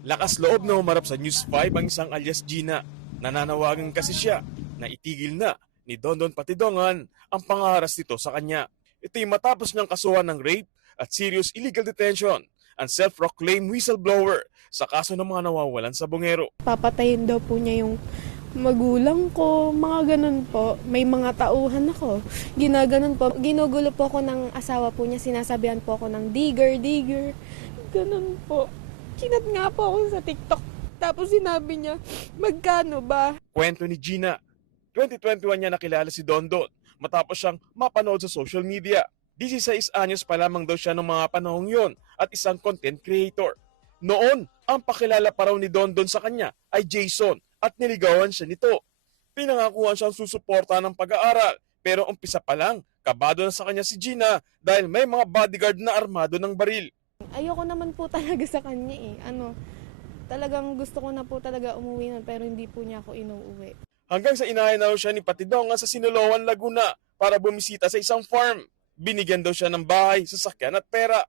Lakas loob na humarap sa News 5 ang isang alias Gina. Nananawagan kasi siya na itigil na ni Dondon Patidongan ang pangaharas nito sa kanya. Ito'y matapos niyang kasuhan ng rape at serious illegal detention ang self-proclaimed whistleblower sa kaso ng mga nawawalan sa bungero. Papatayin daw po niya yung magulang ko, mga ganun po. May mga tauhan ako. Ginaganon po. Ginugulo po ako ng asawa po niya. Sinasabihan po ako ng digger. Ganun po. Kinat nga po ako sa TikTok. Tapos sinabi niya, magkano ba? Kwento ni Gina, 2021 niya nakilala si Dondon matapos siyang mapanood sa social media. 16 anyos pa lamang daw siya noong mga panahong yon at isang content creator. Noon, ang pakilala pa raw ni Dondon sa kanya ay Jason at niligawan siya nito. Pinangakuhan siyang susuporta ng pag-aaral pero umpisa pa lang, kabado na sa kanya si Gina dahil may mga bodyguard na armado ng baril. Ayoko naman po talaga sa kanya eh. Talagang gusto ko na po talaga umuwi nun pero hindi po niya ako inuuwi. Hanggang sa inahin na siya ni Patidongan sa Sinaloan, Laguna para bumisita sa isang farm. Binigyan daw siya ng bahay, sasakyan at pera.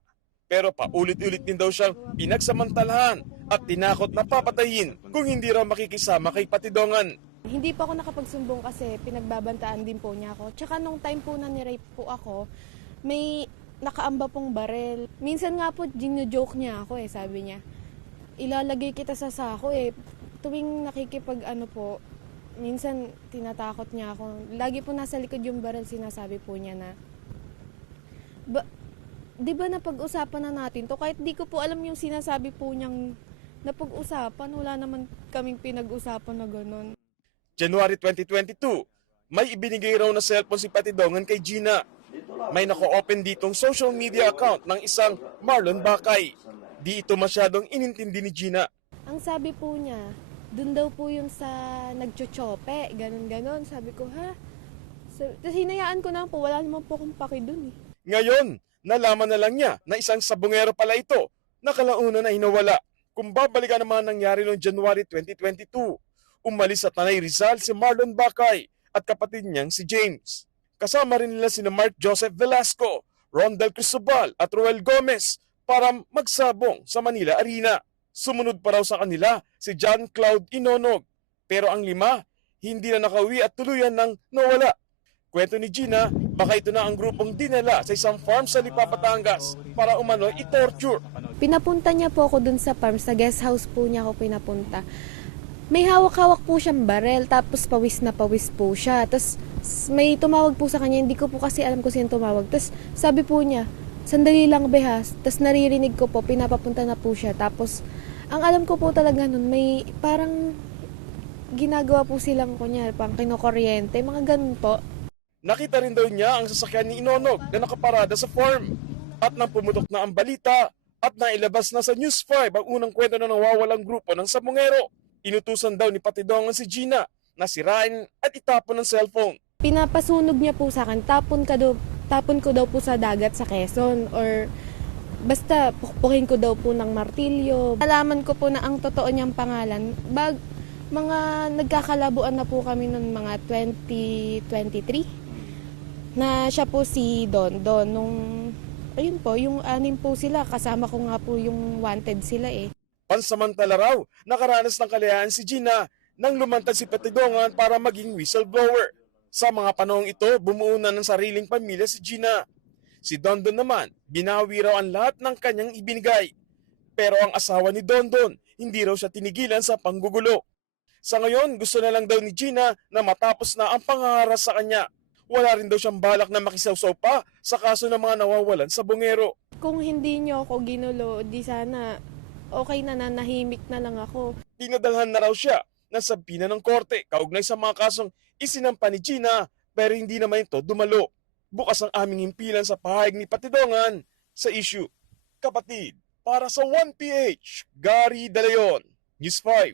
Pero paulit-ulit din daw siyang pinagsamantalahan at tinakot na papatayin kung hindi raw makikisama kay Patidongan. Hindi po ako nakapagsumbong kasi pinagbabantaan din po niya ako. Tsaka nung time po na nirape po ako, may nakaamba pong barel. Minsan nga po, gino-joke niya ako sabi niya. Ilalagay kita sa sako Tuwing minsan tinatakot niya ako. Lagi po nasa likod yung barel, sinasabi po niya na, di ba napag-usapan na natin to? Kahit di ko po alam yung sinasabi po niyang napag-usapan, wala naman kaming pinag-usapan na gano'n. January 2022, may ibinigay raw na cellphone si Patidongan kay Gina. May nako-open ditong social media account ng isang Marlon Bakay. Di ito masyadong inintindi ni Gina. Ang sabi po niya, dun daw po yung sa nagchochope, ganon. Sabi ko, ha? Tapos hinayaan ko na po, wala naman po akong paki dun Ngayon, nalaman na lang niya na isang sabungero pala ito na kalaunan na hinawala. Kung babalikan naman nangyari noong January 2022, umalis sa Tanay Rizal si Marlon Bakay at kapatid niyang si James. Kasama rin nila sina Mark Joseph Velasco, Rondel Cristobal at Roel Gomez para magsabong sa Manila Arena. Sumunod pa raw sa kanila si John Cloud Inonog. Pero ang 5, hindi na nakauwi at tuluyan nang nawala. Kwento ni Gina, baka ito na ang grupong dinala sa isang farm sa Lipa, Batangas para umano i-torture. Pinapunta niya po ako dun sa farm, sa guest house po niya ako pinapunta. May hawak-hawak po siyang barel, tapos pawis na pawis po siya. Tapos may tumawag po sa kanya, hindi ko po kasi alam kung sino tumawag. Tapos sabi po niya, sandali lang behas. Tapos naririnig ko po, pinapapunta na po siya. Tapos ang alam ko po talaga nun, may parang ginagawa po silang kunya, pang kinukuryente, mga ganun po. Nakita rin daw niya ang sasakyan ni Inonog na nakaparada sa farm. At nang pumutok na ang balita at nailabas na sa News 5 ang unang kwento na nawawalang grupo ng sabungero. Inutusan daw ni Patidongan si Gina na sirain at itapon ng cellphone. Pinapasunog niya po sa akin, tapon ko daw po sa dagat sa Quezon or basta pukpukin ko daw po ng martilyo. Alaman ko po na ang totoo niyang pangalan, mga nagkakalabuan na po kami noong mga 2023 na siya po si Don. Ayun po, yung 6 po sila, kasama ko nga po yung wanted sila Pansamantala raw, nakaranas ng kaliyahan si Gina nang lumantad si Patidongan para maging whistleblower. Sa mga panahong ito, bumuo na ng sariling pamilya si Gina. Si Dondon naman, binawi raw ang lahat ng kanyang ibinigay. Pero ang asawa ni Dondon, hindi raw siya tinigilan sa panggugulo. Sa ngayon, gusto na lang daw ni Gina na matapos na ang pangaharas sa kanya. Wala rin daw siyang balak na makisawsaw pa sa kaso ng mga nawawalan sa bungero. Kung hindi niyo ako ginulo, di sana okay na nanahimik na lang ako. Pinadalhan na raw siya ng sabina ng korte kaugnay sa mga kasong isinampa ni Gina pero hindi naman ito dumalo. Bukas ang aming himpilan sa pahayag ni Patidongan sa issue. Kapatid, para sa 1PH, Gary De Leon, News 5.